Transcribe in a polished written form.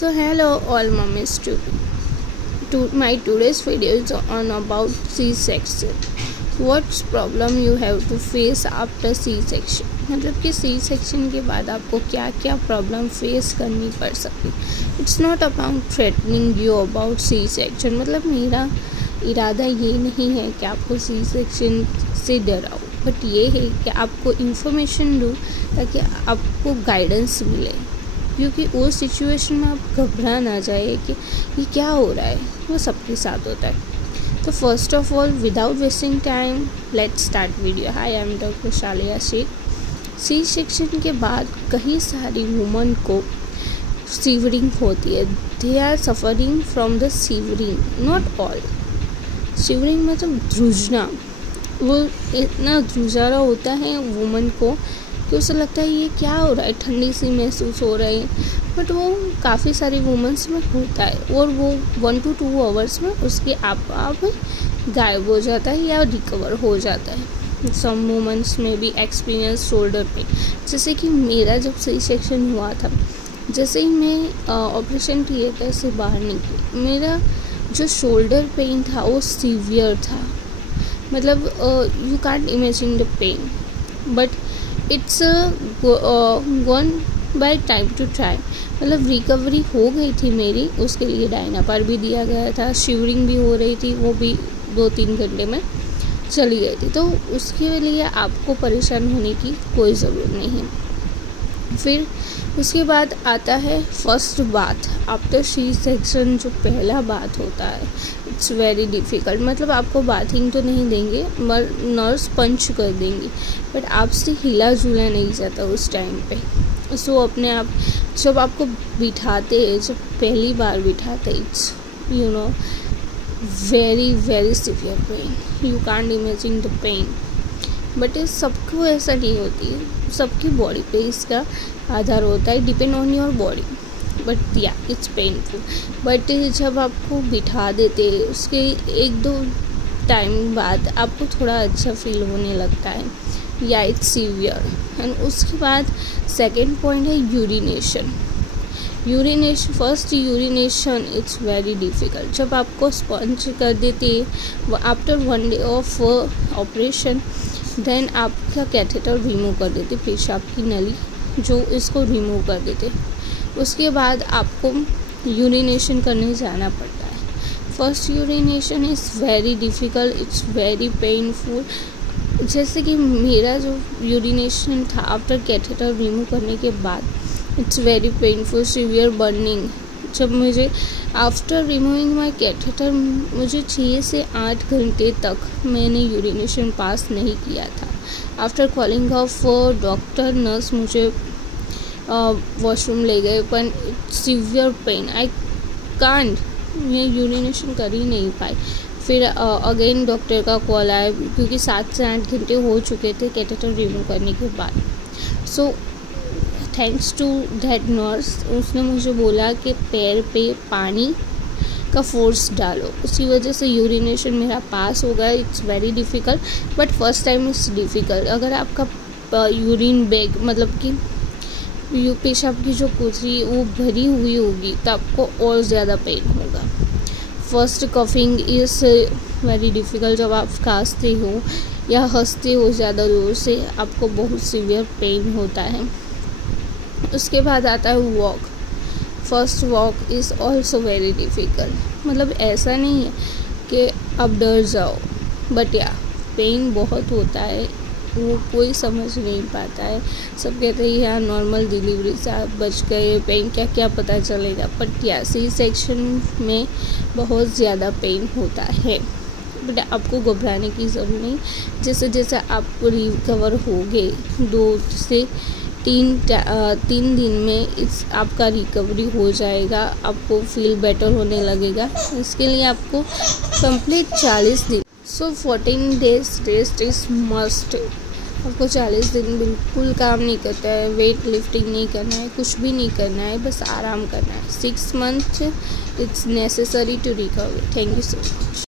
So hello all mummies, to my today's video is on about C-section. What's problem you have to face after C-section? मतलब कि C-section के बाद आपको क्या क्या प्रॉब्लम फेस करनी पड़ सकती. It's not about threatening you about C-section. मतलब मेरा इरादा ये नहीं है कि आपको C-section से डराओ, बट ये है कि आपको इन्फॉर्मेशन दूँ ताकि आपको गाइडेंस मिले, क्योंकि उस सिचुएशन में आप घबरा ना जाए कि ये क्या हो रहा है. वो सबके साथ होता है. तो first of all, without wasting time, let's start video. Hi, I am doctor Shalia Sheikh. C section के बाद कई सारी वुमन को सीवरिंग होती है. They are suffering from the shivering, not all. Shivering मतलब ध्रुजना. वो इतना ध्रुजारा होता है वुमन को कि उसे लगता है ये क्या हो रहा है, ठंडी सी महसूस हो रही है, बट वो काफ़ी सारी वुमेंस में होता है और वो 1 to 2 आवर्स में उसके आप गायब हो जाता है या रिकवर हो जाता है. सम वुमेंस में भी एक्सपीरियंस शोल्डर पेन, जैसे कि मेरा जब C-section हुआ था, जैसे ही मैं ऑपरेशन थिएटर से बाहर निकली, मेरा जो शोल्डर पेन था वो सीवियर था. मतलब you can't imagine the pain, but it's gone by time to time. मतलब रिकवरी हो गई थी मेरी. उसके लिए डायनापार भी दिया गया था, शिवरिंग भी हो रही थी, वो भी 2-3 घंटे में चली गई थी. तो उसके लिए आपको परेशान होने की कोई ज़रूरत नहीं है. फिर उसके बाद आता है फर्स्ट बाथ आफ्टर C-section. जो पहला बात होता है, इट्स वेरी डिफ़िकल्ट. मतलब आपको बाथिंग तो नहीं देंगे, नर्स पंच कर देंगी, बट आपसे हिला जुला नहीं जाता उस टाइम पे. सो अपने आप जब आपको बिठाते हैं, जब पहली बार बिठाते, it's very very severe pain. You can't imagine the pain. But सबको ऐसा नहीं होती है. सबकी बॉडी पे इसका आधार होता है, depend on your body. But या इट्स पेनफुल. बट जब आपको बिठा देते उसके 1-2 टाइम बाद आपको थोड़ा अच्छा फील होने लगता है. या इट्स सीवियर. एंड उसके बाद सेकेंड पॉइंट है urination. First urination it's very difficult. जब आपको स्पंज कर देते after 1 day of operation, then आपका कैथेटर रिमूव कर देते, पेशाब की नली जो इसको रिमूव कर देते. उसके बाद आपको यूरिनेशन करने जाना पड़ता है. First urination is very difficult, it's very painful. जैसे कि मेरा जो यूरिनेशन था आफ्टर कैथेटर रिमूव करने के बाद, it's very painful, severe burning. जब मुझे आफ्टर रिमूविंग माई कैथेटर मुझे 6 से 8 घंटे तक मैंने यूरिनेशन पास नहीं किया था. After calling of doctor, nurse मुझे वॉशरूम ले गए, पर it's severe pain. I can't, मैं यूरिनेशन कर ही नहीं पाई. फिर अगेन डॉक्टर का कॉल आया, क्योंकि 7 से 8 घंटे हो चुके थे कैथेटर रिमूव करने के बाद. So thanks to that nurse, उसने मुझे बोला कि पैर पे पानी का फोर्स डालो. उसी वजह से यूरिनेशन मेरा पास हो गया. It's very difficult, but first time it's difficult. अगर आपका यूरिन बैग, मतलब कि पेशाब की जो कोथरी वो भरी हुई होगी, तो आपको और ज़्यादा पेन होगा. First coughing is very difficult. जब आप खांसते हो या हंसते हो ज़्यादा जोर से, आपको बहुत सीवियर पेन होता है. उसके बाद आता है walk. First walk is also very difficult. मतलब ऐसा नहीं है कि आप डर जाओ, बट या पेन बहुत होता है, वो कोई समझ नहीं पाता है. सब कहते हैं यार नॉर्मल डिलीवरी से आप बच गए, पेन क्या पता चलेगा. बट या C-section में बहुत ज़्यादा पेन होता है. बट आपको घबराने की ज़रूरत नहीं. जैसे जैसे आप रिकवर होगे 2 से 3 दिन में आपका रिकवरी हो जाएगा. आपको फील बेटर होने लगेगा. इसके लिए आपको कंप्लीट 40 दिन, सो 14 days रेस्ट इज़ मस्ट. आपको 40 दिन बिल्कुल काम नहीं करता है, वेट लिफ्टिंग नहीं करना है, कुछ भी नहीं करना है, बस आराम करना है. 6 months it's necessary to recover. Thank you so much.